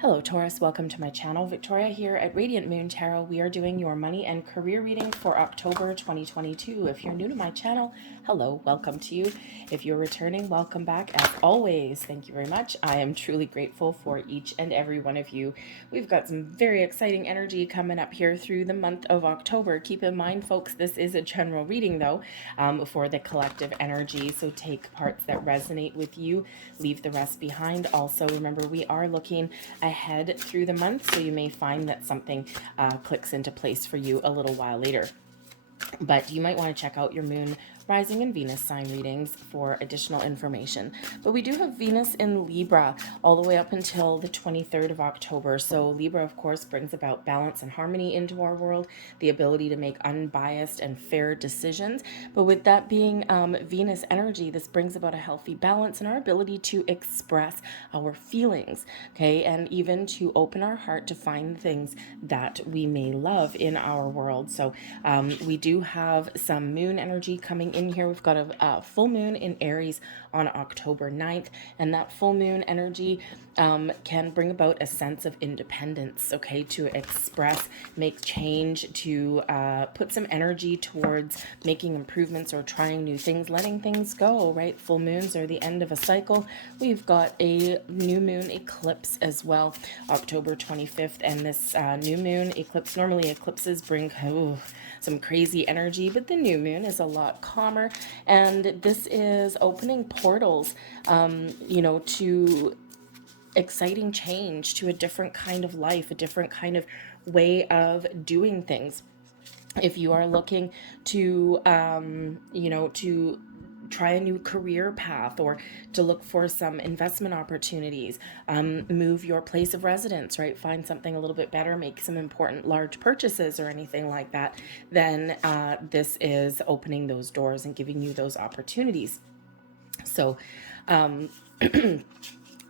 Hello Taurus, welcome to my channel. Victoria here at Radiant Moon Tarot. We are doing your money and career reading for October 2022. If you're new to my channel, hello, welcome to you. If you're returning, welcome back. As always, thank you very much. I am truly grateful for each and every one of you. We've got some very exciting energy coming up here through the month of October. Keep in mind, folks, this is a general reading though, for the collective energy. So take parts that resonate with you, leave the rest behind. Also, remember, we are looking ahead through the month, so you may find that something clicks into place for you a little while later. But you might want to check out your moon, rising, and Venus sign readings for additional information. But we do have Venus in Libra all the way up until the 23rd of October. So Libra, of course, brings about balance and harmony into our world, the ability to make unbiased and fair decisions. But with that being Venus energy, this brings about a healthy balance and our ability to express our feelings, okay? And even to open our heart to find things that we may love in our world. So we do have some moon energy coming in here. We've got a full moon in Aries on October 9th, and that full moon energy can bring about a sense of independence, okay, to express, make change, to put some energy towards making improvements or trying new things, letting things go, right? Full moons are the end of a cycle. We've got a new moon eclipse as well, October 25th, and this new moon eclipse, normally eclipses bring some crazy energy, but the new moon is a lot calmer, and this is opening portals, to exciting change, to a different kind of life, a different kind of way of doing things. If you are looking to, to try a new career path or to look for some investment opportunities, move your place of residence, right? Find something a little bit better, make some important large purchases or anything like that, then this is opening those doors and giving you those opportunities. So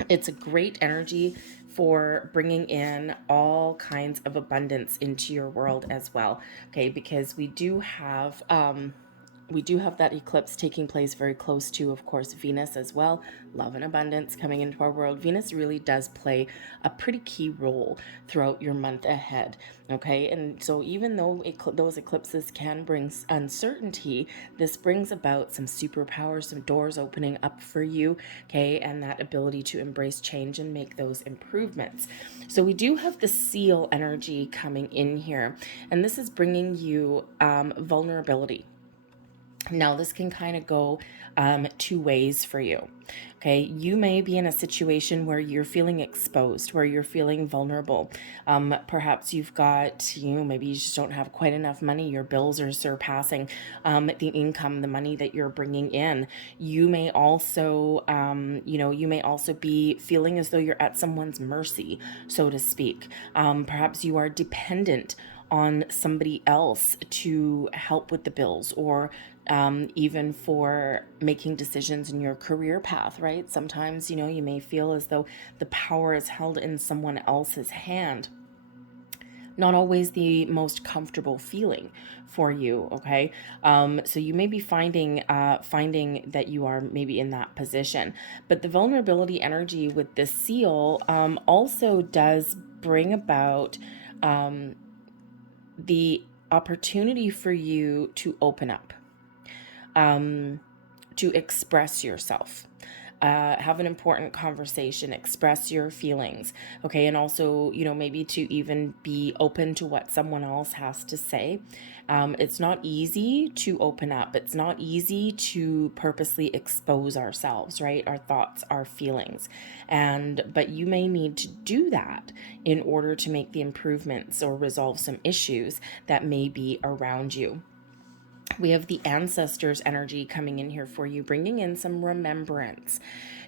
it's a great energy for bringing in all kinds of abundance into your world as well, okay? Because we do have that eclipse taking place very close to, of course, Venus as well. Love and abundance coming into our world. Venus really does play a pretty key role throughout your month ahead, okay? And so even though those eclipses can bring uncertainty, this brings about some superpowers, some doors opening up for you, okay? And that ability to embrace change and make those improvements. So we do have the seal energy coming in here, and this is bringing you vulnerability. Now, this can kind of go two ways for you. Okay, you may be in a situation where you're feeling exposed, where you're feeling vulnerable. Perhaps you've got, maybe you just don't have quite enough money. Your bills are surpassing the income, the money that you're bringing in. You may also, you may also be feeling as though you're at someone's mercy, so to speak. Perhaps you are dependent on somebody else to help with the bills, or even for making decisions in your career path, right? Sometimes, you may feel as though the power is held in someone else's hand. Not always the most comfortable feeling for you, okay? So you may be finding that you are maybe in that position. But the vulnerability energy with this seal also does bring about the opportunity for you to open up, to express yourself, have an important conversation, express your feelings, okay? And also, maybe to even be open to what someone else has to say. It's not easy to open up. It's not easy to purposely expose ourselves, right? Our thoughts, our feelings. But you may need to do that in order to make the improvements or resolve some issues that may be around you. We have the ancestors energy coming in here for you, bringing in some remembrance.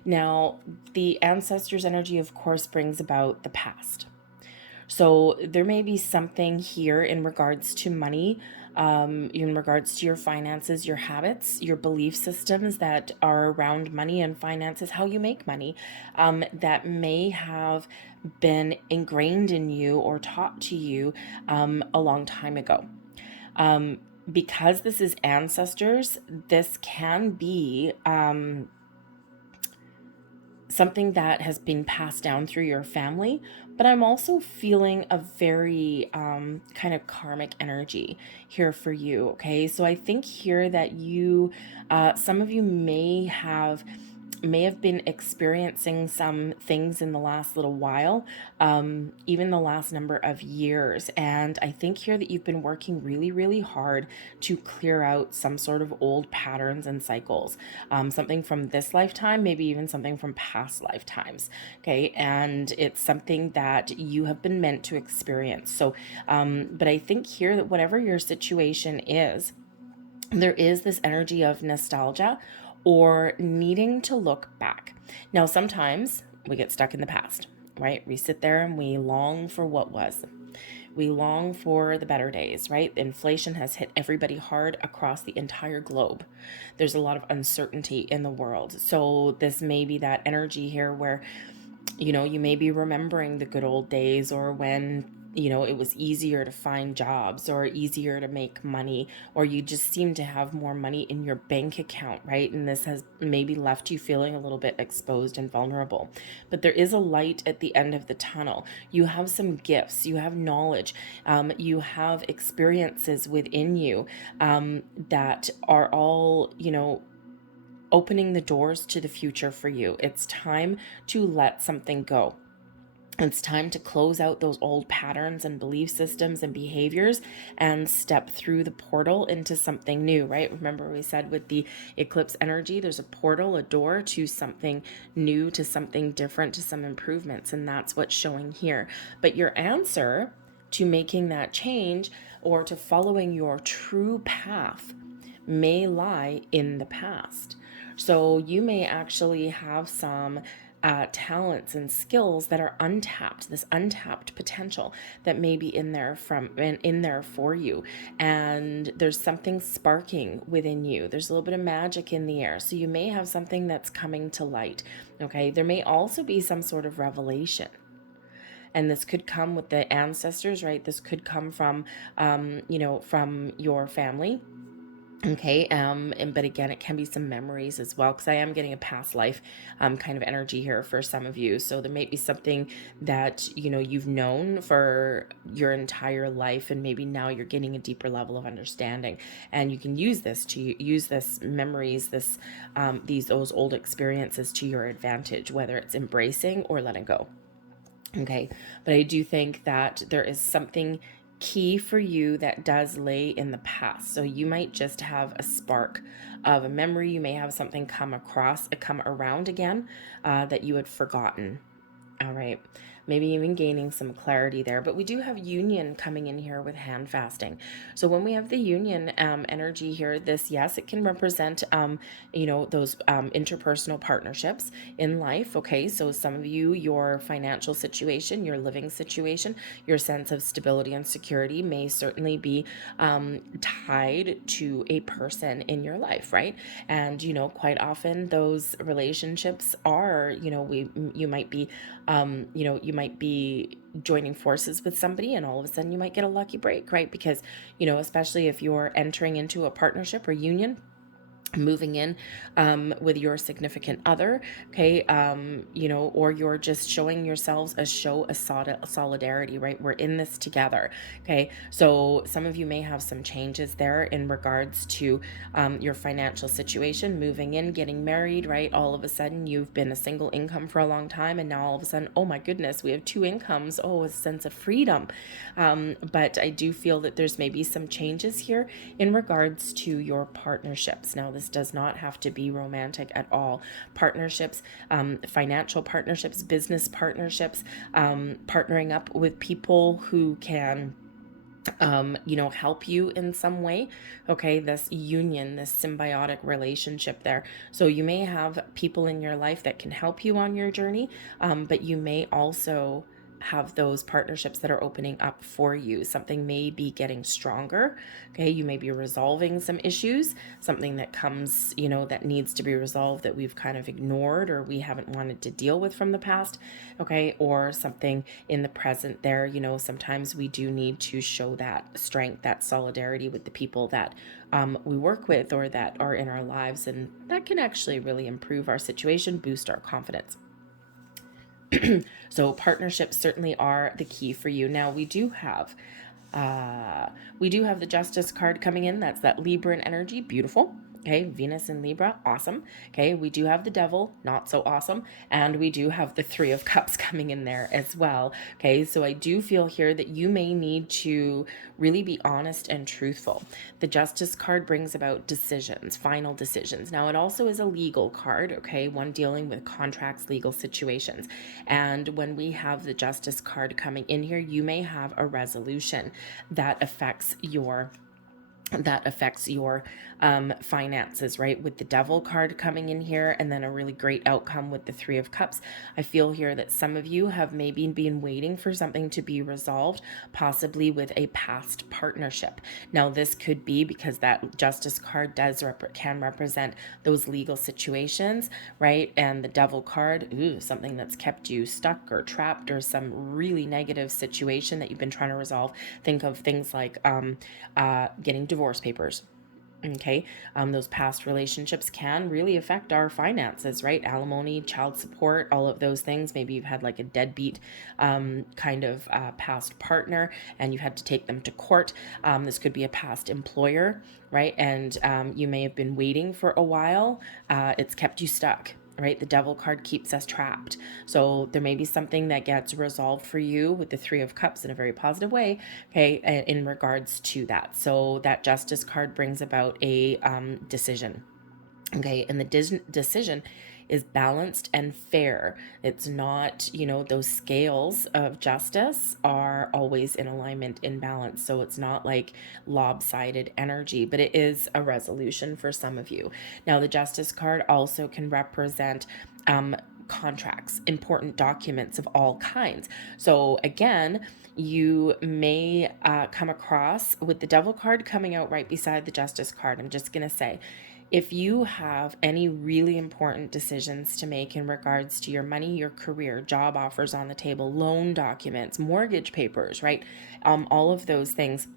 Now, the ancestors energy, of course, brings about the past. So there may be something here in regards to money, in regards to your finances, your habits, your belief systems that are around money and finances, how you make money, that may have been ingrained in you or taught to you a long time ago. Because this is ancestors, this can be something that has been passed down through your family, but I'm also feeling a very kind of karmic energy here for you. Okay, so I think here that some of you may have been experiencing some things in the last little while, even the last number of years. And I think here that you've been working really, really hard to clear out some sort of old patterns and cycles, something from this lifetime, maybe even something from past lifetimes. Okay. And it's something that you have been meant to experience. So, but I think here that whatever your situation is, there is this energy of nostalgia or needing to look back. Now, sometimes we get stuck in the past, right? We sit there and we long for what was. We long for the better days, right? Inflation has hit everybody hard across the entire globe. There's a lot of uncertainty in the world. So this may be that energy here where, you may be remembering the good old days, or when it was easier to find jobs or easier to make money, or you just seem to have more money in your bank account, right? And this has maybe left you feeling a little bit exposed and vulnerable. But there is a light at the end of the tunnel. You have some gifts, you have knowledge, you have experiences within you that are all, opening the doors to the future for you. It's time to let something go. It's time to close out those old patterns and belief systems and behaviors and step through the portal into something new, right? Remember, we said with the eclipse energy, there's a portal, a door to something new, to something different, to some improvements. And that's what's showing here. But your answer to making that change or to following your true path may lie in the past. So you may actually have some talents and skills that are untapped, this untapped potential that may be in there for you. And there's something sparking within you. There's a little bit of magic in the air. So you may have something that's coming to light. Okay. There may also be some sort of revelation. And this could come with the ancestors, right? This could come from, from your family. Okay, but again, it can be some memories as well, because I am getting a past life kind of energy here for some of you. So there may be something that, you've known for your entire life, and maybe now you're getting a deeper level of understanding, and you can use this memories, those old experiences to your advantage, whether it's embracing or letting go. Okay, but I do think that there is something key for you that does lay in the past. So you might just have a spark of a memory. You may have something come around again that you had forgotten. All right. Maybe even gaining some clarity there. But we do have union coming in here with hand fasting. So when we have the union energy here, yes, it can represent, those interpersonal partnerships in life. Okay. So some of you, your financial situation, your living situation, your sense of stability and security may certainly be tied to a person in your life, right? And, quite often those relationships are, you might be, you might be joining forces with somebody, and all of a sudden you might get a lucky break, right? Because, especially if you're entering into a partnership or union, moving in with your significant other, okay, or you're just showing yourselves a solidarity, right? We're in this together, okay? So some of you may have some changes there in regards to your financial situation, moving in, getting married, right? All of a sudden you've been a single income for a long time, and now all of a sudden, oh my goodness, we have two incomes. Oh, a sense of freedom. But I do feel that there's maybe some changes here in regards to your partnerships. Now, this does not have to be romantic at all. Partnerships, financial partnerships, business partnerships, partnering up with people who can help you in some way. Okay, this union, this symbiotic relationship there. So you may have people in your life that can help you on your journey, but you may also have those partnerships that are opening up for you. Something may be getting stronger. Okay, you may be resolving some issues, something that comes, that needs to be resolved that we've kind of ignored or we haven't wanted to deal with from the past. Okay, or something in the present there. Sometimes we do need to show that strength, that solidarity with the people that we work with or that are in our lives, and that can actually really improve our situation, boost our confidence. So partnerships certainly are the key for you. Now we do have the Justice card coming in. That's that Libran energy. Beautiful. Okay, Venus in Libra, awesome. Okay, we do have the Devil, not so awesome. And we do have the Three of Cups coming in there as well. Okay, so I do feel here that you may need to really be honest and truthful. The Justice card brings about decisions, final decisions. Now, it also is a legal card, okay, one dealing with contracts, legal situations. And when we have the Justice card coming in here, you may have a resolution that affects your finances, right? With the Devil card coming in here, and then a really great outcome with the Three of Cups. I feel here that some of you have maybe been waiting for something to be resolved, possibly with a past partnership. Now, this could be because that Justice card can represent those legal situations, right? And the Devil card, something that's kept you stuck or trapped, or some really negative situation that you've been trying to resolve. Think of things like getting divorce papers. Okay, those past relationships can really affect our finances, right? Alimony, child support, all of those things. Maybe you've had like a deadbeat kind of past partner, and you had to take them to court. This could be a past employer, right? And you may have been waiting for a while. It's kept you stuck. Right? The Devil card keeps us trapped. So there may be something that gets resolved for you with the Three of Cups in a very positive way, okay, in regards to that. So that Justice card brings about a decision. Okay, and the decision is balanced and fair. It's not, those scales of justice are always in alignment, in balance. So it's not like lopsided energy, but it is a resolution for some of you. Now, the Justice card also can represent contracts, important documents of all kinds. So again, you may come across with the Devil card coming out right beside the Justice card. I'm just going to say, if you have any really important decisions to make in regards to your money, your career, job offers on the table, loan documents, mortgage papers, right? All of those things,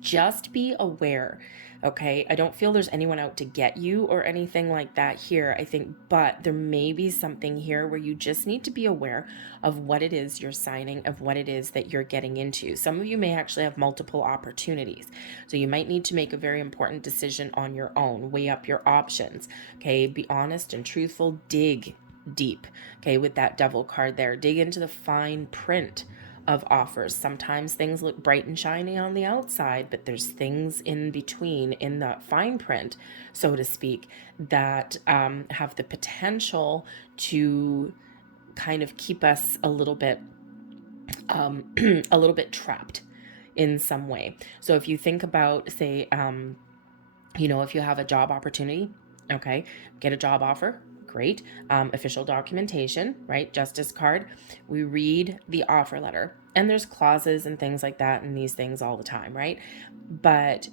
just be aware. Okay, I don't feel there's anyone out to get you or anything like that here, I think, but there may be something here where you just need to be aware of what it is you're signing, of what it is that you're getting into. Some of you may actually have multiple opportunities, so you might need to make a very important decision on your own, weigh up your options. Okay, be honest and truthful, dig deep. Okay, with that Devil card there, dig into the fine print of offers. Sometimes things look bright and shiny on the outside, but there's things in between, in the fine print, so to speak, that have the potential to kind of keep us a little bit a little bit trapped in some way. So if you think about, say, if you have a job opportunity, okay, get a job offer, great. Official documentation, right? Justice card. We read the offer letter, and there's clauses and things like that in these things all the time, right? But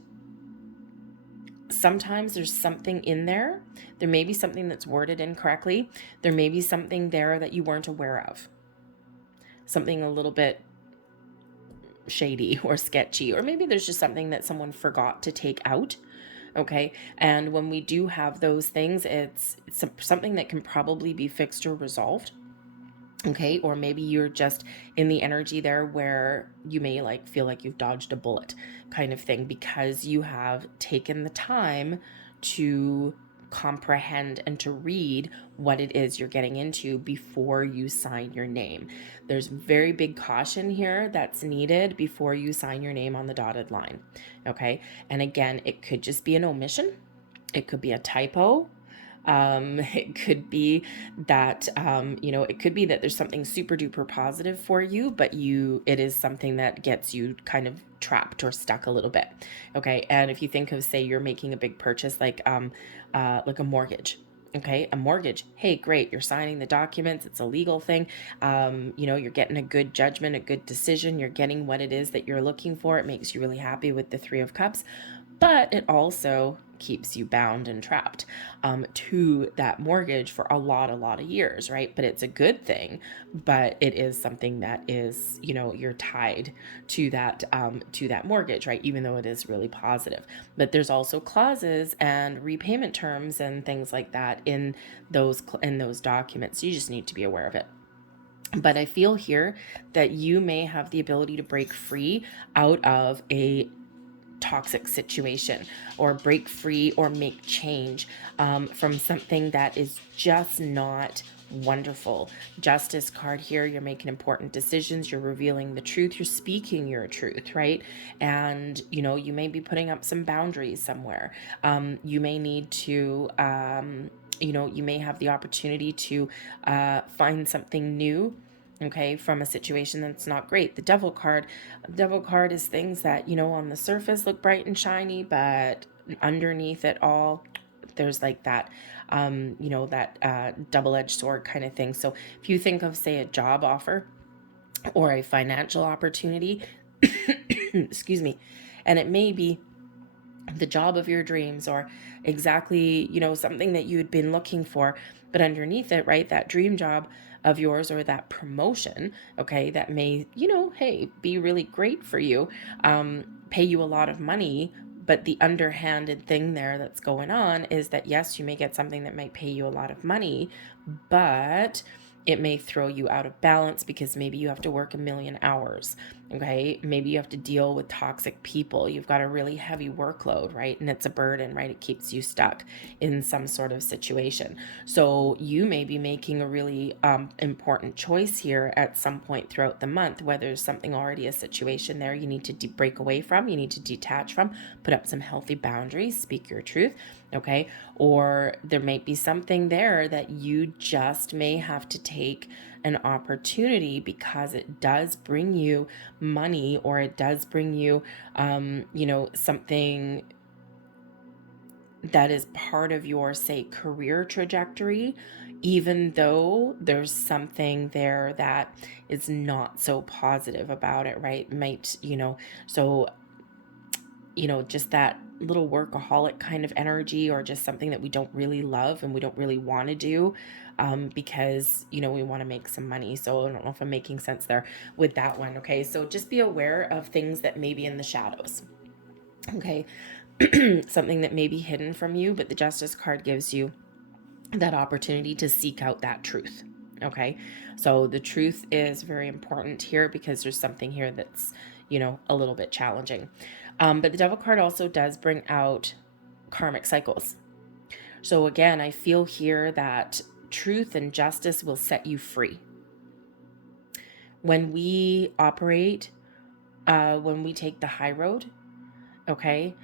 sometimes there's something in there. There may be something that's worded incorrectly. There may be something there that you weren't aware of. Something a little bit shady or sketchy, or maybe there's just something that someone forgot to take out. Okay, and when we do have those things, it's something that can probably be fixed or resolved. Okay, or maybe you're just in the energy there where you may feel like you've dodged a bullet kind of thing, because you have taken the time to comprehend and to read what it is you're getting into before you sign your name. There's very big caution here that's needed before you sign your name on the dotted line. Okay, and again, it could just be an omission, it could be a typo. It could be that, it could be that there's something super duper positive for you, but it is something that gets you kind of trapped or stuck a little bit. Okay. And if you think of, say, you're making a big purchase, like a mortgage. Okay, a mortgage. Hey, great. You're signing the documents. It's a legal thing. You're getting a good judgment, a good decision. You're getting what it is that you're looking for. It makes you really happy with the Three of Cups, but it also keeps you bound and trapped to that mortgage for a lot of years, right? But it's a good thing, but it is something that is, you're tied to that mortgage, right? Even though it is really positive. But there's also clauses and repayment terms and things like that in those documents. You just need to be aware of it. But I feel here that you may have the ability to break free out of a toxic situation, or break free or make change from something that is just not wonderful. Justice card here, you're making important decisions, you're revealing the truth, you're speaking your truth, right? And you may be putting up some boundaries somewhere. You may need to you may have the opportunity to find something new, okay, from a situation that's not great. The devil card is things that, on the surface look bright and shiny, but underneath it all, there's like that, double-edged sword kind of thing. So if you think of, say, a job offer or a financial opportunity, excuse me, and it may be the job of your dreams, or exactly, something that you had been looking for, but underneath it, right, that dream job of yours, or that promotion, okay, that may, hey, be really great for you, pay you a lot of money. But the underhanded thing there that's going on is that, yes, you may get something that might pay you a lot of money, but it may throw you out of balance because maybe you have to work a million hours. Okay. Maybe you have to deal with toxic people. You've got a really heavy workload, right? And it's a burden, right? It keeps you stuck in some sort of situation. So you may be making a really important choice here at some point throughout the month, whether there's something already, a situation there you need to break away from, you need to detach from, put up some healthy boundaries, speak your truth. Okay. Or there might be something there that you just may have to take an opportunity because it does bring you money, or it does bring you, something that is part of your, say, career trajectory, even though there's something there that is not so positive about it, right? Might, so just that little workaholic kind of energy, or just something that we don't really love and we don't really want to do, because, we want to make some money. So I don't know if I'm making sense there with that one. Okay. So just be aware of things that may be in the shadows. Okay. Something that may be hidden from you, but the Justice card gives you that opportunity to seek out that truth. Okay. So the truth is very important here, because there's something here that's, a little bit challenging. But the Devil card also does bring out karmic cycles. So again, I feel here that truth and justice will set you free. When we operate, when we take the high road, okay,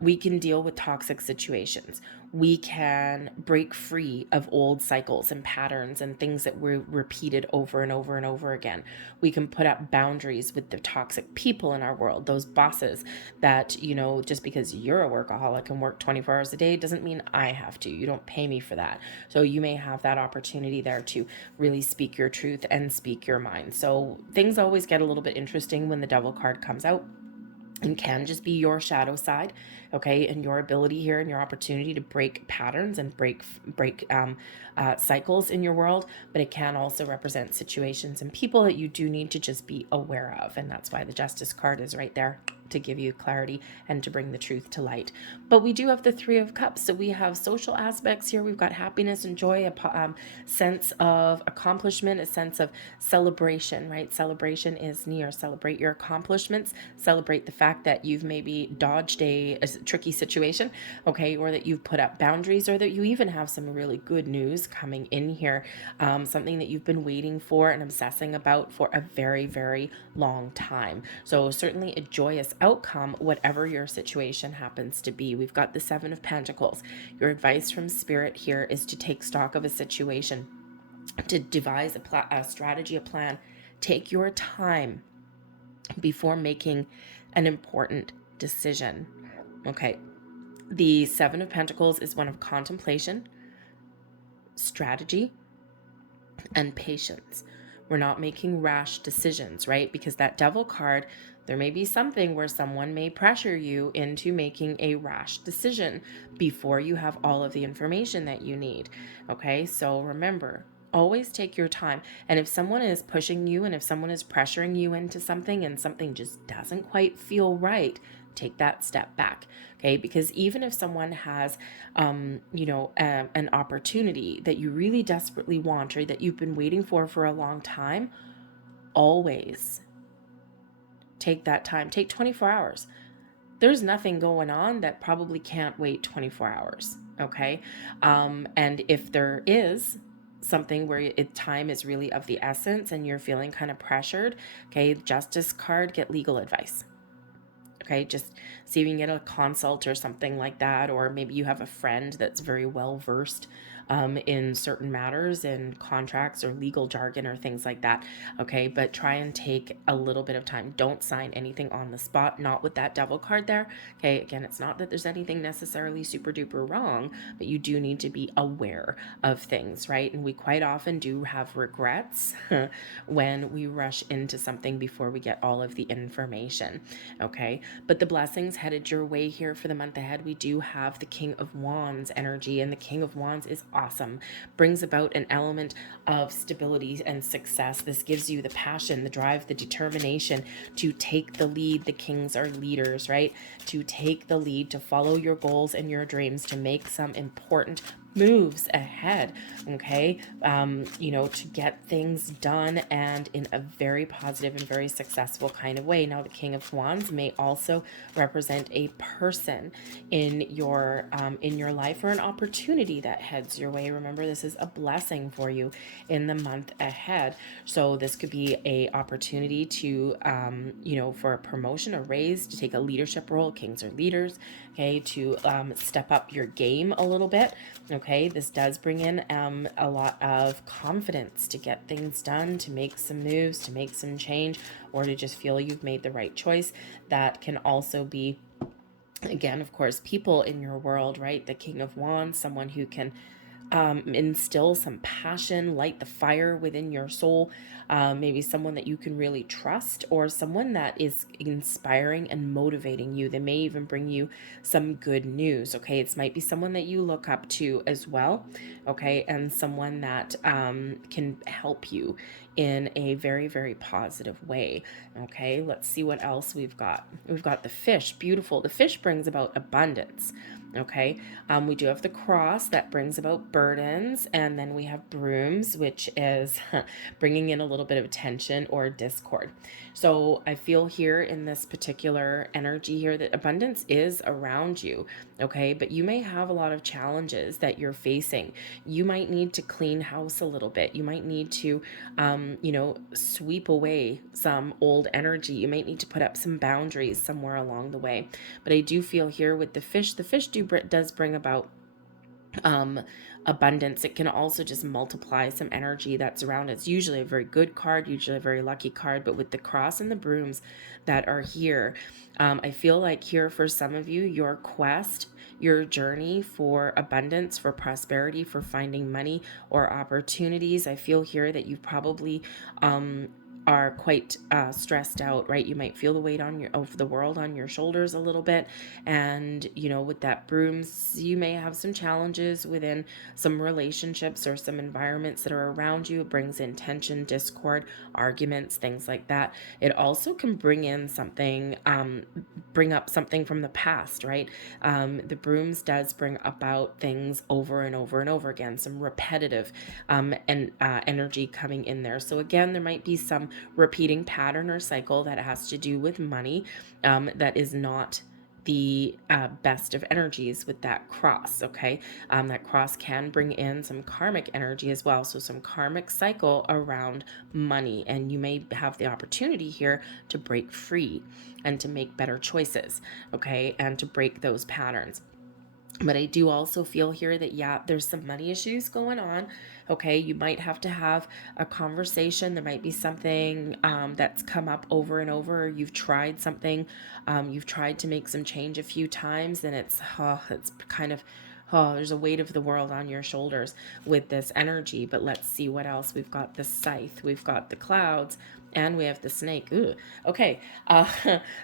we can deal with toxic situations. We can break free of old cycles and patterns and things that were repeated over and over and over again. We can put up boundaries with the toxic people in our world, those bosses that, just because you're a workaholic and work 24 hours a day doesn't mean I have to. You don't pay me for that. So you may have that opportunity there to really speak your truth and speak your mind. So things always get a little bit interesting when the Devil card comes out, and can just be your shadow side, okay, and your ability here and your opportunity to break patterns and break cycles in your world. But it can also represent situations and people that you do need to just be aware of, and that's why the Justice card is right there, to give you clarity and to bring the truth to light. But we do have the Three of Cups, so we have social aspects here. We've got happiness and joy, a sense of accomplishment, a sense of celebration, right? Celebration is near. Celebrate your accomplishments, celebrate the fact that you've maybe dodged a tricky situation, okay, or that you've put up boundaries, or that you even have some really good news coming in here, something that you've been waiting for and obsessing about for a very, very long time. So certainly a joyous outcome, whatever your situation happens to be. We've got the Seven of Pentacles. Your advice from Spirit here is to take stock of a situation, to devise a strategy, a plan. Take your time before making an important decision. Okay. The Seven of Pentacles is one of contemplation, strategy, and patience. We're not making rash decisions, right? Because that Devil card, there may be something where someone may pressure you into making a rash decision before you have all of the information that you need. Okay, so remember, always take your time. And if someone is pushing you, and if someone is pressuring you into something and something just doesn't quite feel right, take that step back. Okay, because even if someone has, an opportunity that you really desperately want or that you've been waiting for a long time, always take that time. Take 24 hours. There's nothing going on that probably can't wait 24 hours. Okay, and if there is something where time is really of the essence and you're feeling kind of pressured, okay, Justice card, get legal advice. Okay, just see if you can get a consult or something like that, or maybe you have a friend that's very well versed in certain matters in contracts or legal jargon or things like that. Okay, but try and take a little bit of time. Don't sign anything on the spot, not with that devil card there. Okay, again, it's not that there's anything necessarily super duper wrong, but you do need to be aware of things, right? And we quite often do have regrets when we rush into something before we get all of the information. Okay, but the blessings headed your way here for the month ahead. We do have the King of Wands energy, and the King of Wands is awesome. Brings about an element of stability and success. This gives you the passion, the drive, the determination to take the lead. The kings are leaders, right? To take the lead, to follow your goals and your dreams, to make some important moves ahead. Okay, to get things done and in a very positive and very successful kind of way. Now, the King of Wands may also represent a person in your life or an opportunity that heads your way. Remember, this is a blessing for you in the month ahead. So this could be a opportunity to for a promotion, a raise, to take a leadership role. Kings are leaders. Okay, to step up your game a little bit. Okay, this does bring in a lot of confidence to get things done, to make some moves, to make some change, or to just feel you've made the right choice. That can also be, again, of course, people in your world, right? The King of Wands, someone who can instill some passion, light the fire within your soul. Maybe someone that you can really trust, or someone that is inspiring and motivating you. They may even bring you some good news. Okay, it might be someone that you look up to as well. Okay, and someone that can help you in a very, very positive way. Okay, let's see what else we've got. We've got the fish. Beautiful. The fish brings about abundance. Okay, we do have the cross that brings about burdens, and then we have brooms, which is bringing in a little bit of tension or discord. So I feel here in this particular energy here that abundance is around you. Okay, but you may have a lot of challenges that you're facing. You might need to clean house a little bit. You might need to sweep away some old energy. You might need to put up some boundaries somewhere along the way. But I do feel here with the fish does bring about abundance. It can also just multiply some energy that's around. It's usually a very good card, usually a very lucky card, but with the cross and the brooms that are here, I feel like here for some of you, your quest, your journey for abundance, for prosperity, for finding money or opportunities, I feel here that you probably are quite stressed out, right? You might feel the weight of the world on your shoulders a little bit, and with that brooms, you may have some challenges within some relationships or some environments that are around you. It brings in tension, discord, arguments, things like that. It also can bring in something, bring up something from the past, right? The brooms does bring about things over and over and over again, some repetitive energy coming in there. So again, there might be some repeating pattern or cycle that has to do with money that is not the best of energies with that cross. Okay, that cross can bring in some karmic energy as well, so some karmic cycle around money, and you may have the opportunity here to break free and to make better choices, okay, and to break those patterns. But I do also feel here that, yeah, there's some money issues going on. Okay, you might have to have a conversation. There might be something that's come up over and over. You've tried something. You've tried to make some change a few times, and it's kind of, there's a weight of the world on your shoulders with this energy. But let's see what else. We've got the scythe. We've got the clouds. And we have the snake. Ooh, okay. Uh,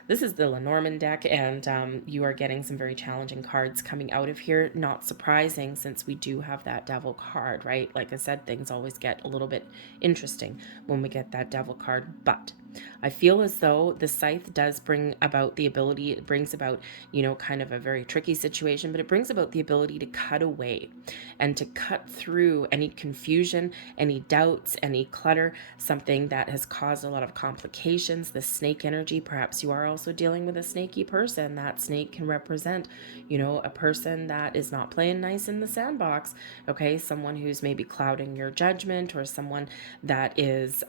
this is the Lenormand deck, and you are getting some very challenging cards coming out of here. Not surprising, since we do have that devil card, right? Like I said, things always get a little bit interesting when we get that devil card. But I feel as though the scythe does bring about the ability, it brings about, kind of a very tricky situation, but it brings about the ability to cut away and to cut through any confusion, any doubts, any clutter, something that has caused a lot of complications. The snake energy, perhaps you are also dealing with a snaky person. That snake can represent, a person that is not playing nice in the sandbox. Okay, someone who's maybe clouding your judgment, or someone that is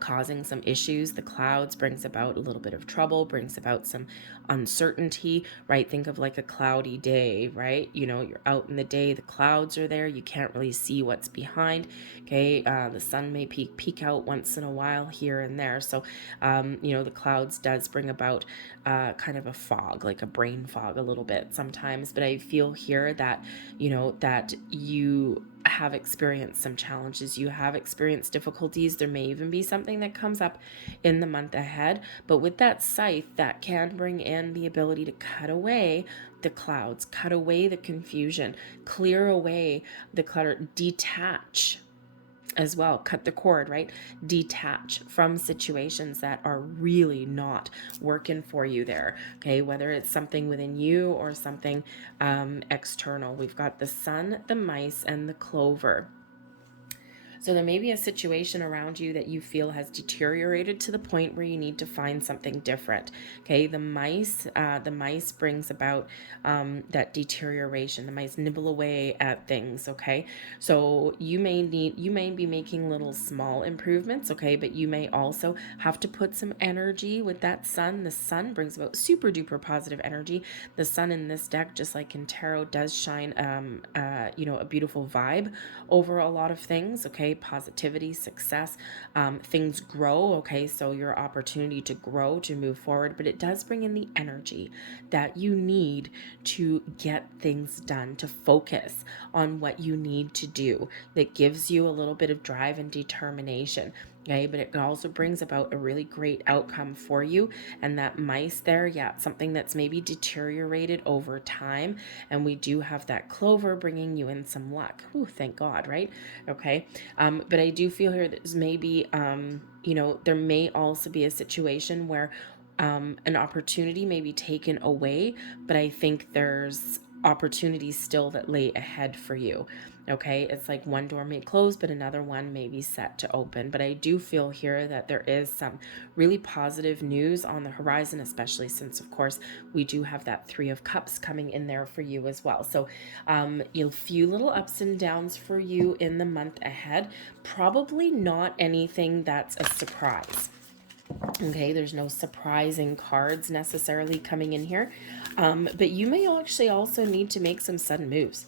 causing some issues. The clouds brings about a little bit of trouble, brings about some uncertainty, right? Think of like a cloudy day, right? You're out in the day, the clouds are there, you can't really see what's behind. Okay, the sun may peek out once in a while here and there. So, the clouds does bring about kind of a fog, like a brain fog a little bit sometimes. But I feel here that, that you have experienced some challenges, you have experienced difficulties. There may even be something that comes up in the month ahead, but with that scythe, that can bring in the ability to cut away the clouds, cut away the confusion, clear away the clutter, detach as well, cut the cord, right? Detach from situations that are really not working for you there. Okay, whether it's something within you or something external. We've got the sun, the mice, and the clover. So there may be a situation around you that you feel has deteriorated to the point where you need to find something different. Okay, the mice brings about that deterioration. The mice nibble away at things. Okay, so you may be making little small improvements. Okay, but you may also have to put some energy with that sun. The sun brings about super duper positive energy. The sun in this deck, just like in tarot, does shine a beautiful vibe over a lot of things. Okay, positivity, success, things grow. Okay, so your opportunity to grow, to move forward, but it does bring in the energy that you need to get things done, to focus on what you need to do. That gives you a little bit of drive and determination. Okay, but it also brings about a really great outcome for you. And that mice there, yeah, something that's maybe deteriorated over time. And we do have that clover bringing you in some luck. Ooh, thank God, right? Okay, but I do feel here that maybe, there may also be a situation where an opportunity may be taken away, but I think there's opportunities still that lay ahead for you. Okay, it's like one door may close, but another one may be set to open. But I do feel here that there is some really positive news on the horizon, especially since, of course, we do have that Three of Cups coming in there for you as well. So a few little ups and downs for you in the month ahead. Probably not anything that's a surprise. Okay, there's no surprising cards necessarily coming in here. But you may actually also need to make some sudden moves.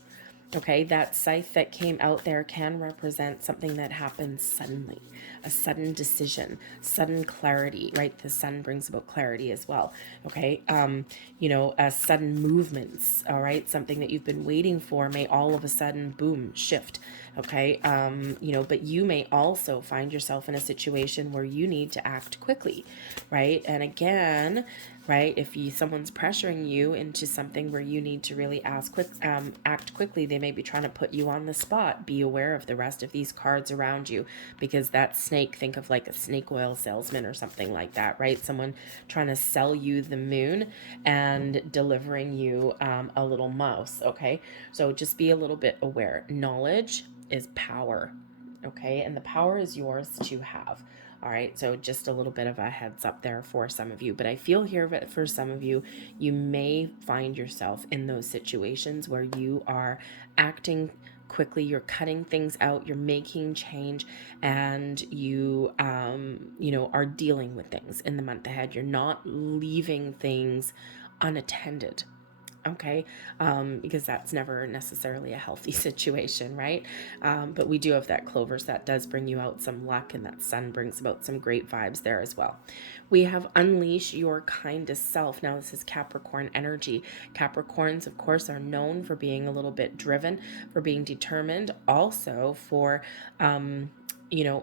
Okay, that scythe that came out there can represent something that happens suddenly, a sudden decision, sudden clarity, right? The sun brings about clarity as well. Okay, sudden movements, all right? Something that you've been waiting for may all of a sudden, boom, shift. Okay, but you may also find yourself in a situation where you need to act quickly, right? And again, right, if someone's pressuring you into something where you need to really act quickly, they may be trying to put you on the spot. Be aware of the rest of these cards around you, because that snake, think of like a snake oil salesman or something like that, right? Someone trying to sell you the moon and delivering you a little mouse. Okay, so just be a little bit aware. Knowledge is power. Okay, and the power is yours to have. All right, so just a little bit of a heads up there for some of you. But I feel here that for some of you, you may find yourself in those situations where you are acting quickly, you're cutting things out, you're making change, and you are dealing with things in the month ahead. You're not leaving things unattended. Okay, because that's never necessarily a healthy situation, right? But we do have that clover, so that does bring you out some luck, and that sun brings about some great vibes there as well. We have unleash your kindest self. Now this is Capricorn energy. Capricorns, of course, are known for being a little bit driven, for being determined, also for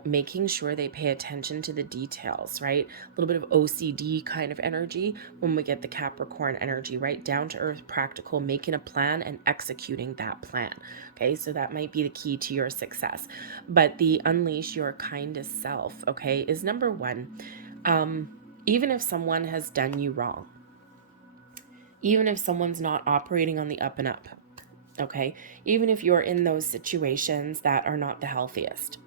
making sure they pay attention to the details, right? A little bit of OCD kind of energy when we get the Capricorn energy, right? Down to earth, practical, making a plan and executing that plan. Okay, so that might be the key to your success. But the unleash your kindest self, okay, is number one. Even if someone has done you wrong, even if someone's not operating on the up and up, okay, even if you're in those situations that are not the healthiest,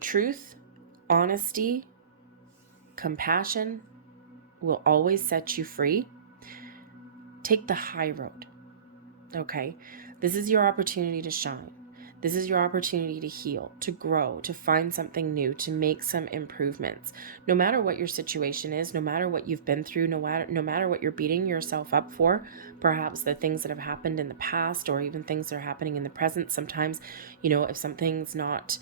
truth, honesty, compassion will always set you free. Take the high road, okay? This is your opportunity to shine. This is your opportunity to heal, to grow, to find something new, to make some improvements. No matter what your situation is, no matter what you've been through, no matter what you're beating yourself up for, perhaps the things that have happened in the past or even things that are happening in the present. Sometimes, if something's not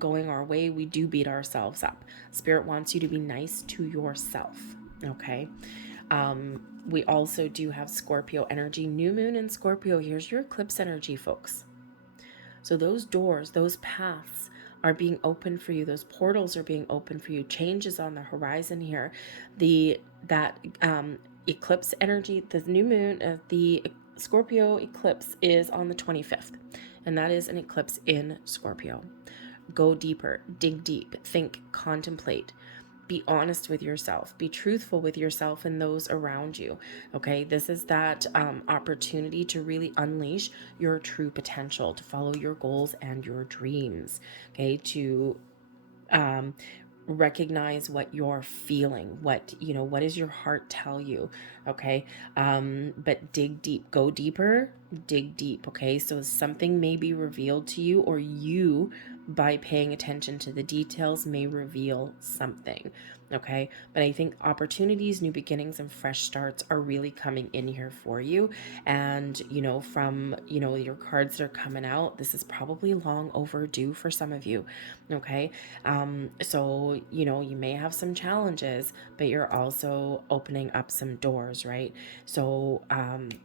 going our way, we do beat ourselves up. Spirit wants you to be nice to yourself, okay? We also do have Scorpio energy. New moon in Scorpio. Here's your eclipse energy, folks. So those doors, those paths are being opened for you. Those portals are being opened for you. Changes on the horizon here. That eclipse energy, the new moon, the Scorpio eclipse is on the 25th. And that is an eclipse in Scorpio. Go deeper, dig deep, think, contemplate. Be honest with yourself. Be truthful with yourself and those around you. Okay, this is that opportunity to really unleash your true potential, to follow your goals and your dreams. Okay, to recognize what you're feeling, what does your heart tell you, okay? But dig deep, go deeper, dig deep, okay? So something may be revealed to you, or you, by paying attention to the details, may reveal something, okay? But I think opportunities, new beginnings, and fresh starts are really coming in here for you. And from your cards that are coming out, this is probably long overdue for some of you, okay? So you may have some challenges, but you're also opening up some doors, right? So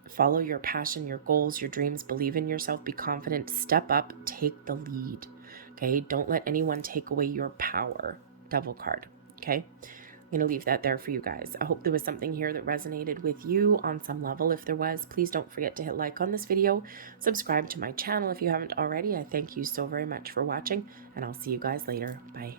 follow your passion, your goals, your dreams, believe in yourself, be confident, step up, take the lead, okay? Don't let anyone take away your power. Devil card, okay? I'm going to leave that there for you guys. I hope there was something here that resonated with you on some level. If there was, please don't forget to hit like on this video. Subscribe to my channel if you haven't already. I thank you so very much for watching, and I'll see you guys later. Bye.